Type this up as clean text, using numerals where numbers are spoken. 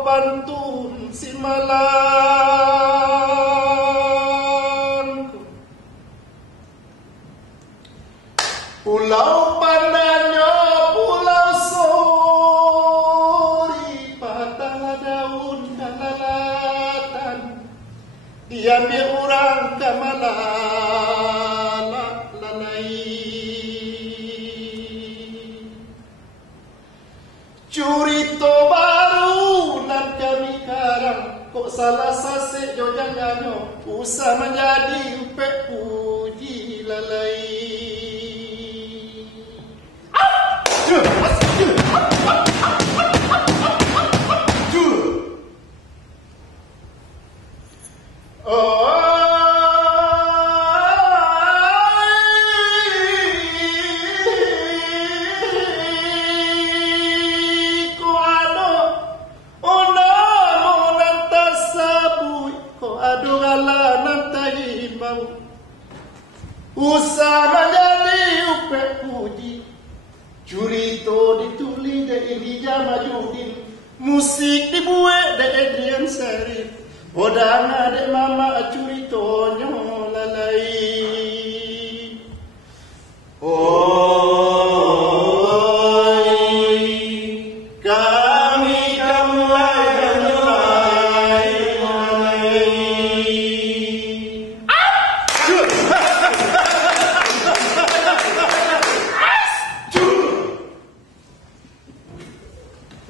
Pantun si malang Pulau Pandanyo, Pulau Sori, patah daun kalalatan, diambil orang kamalala lalai. Curito baru nan kami karang, kok salah sase jo janganyo, usah menjadi upe puji lalai. Usah menjadi upe puji, curito ditulis de Elijah Majudin, musik dibuat de Adrian Sarif, odana de mama curito nyo lalai.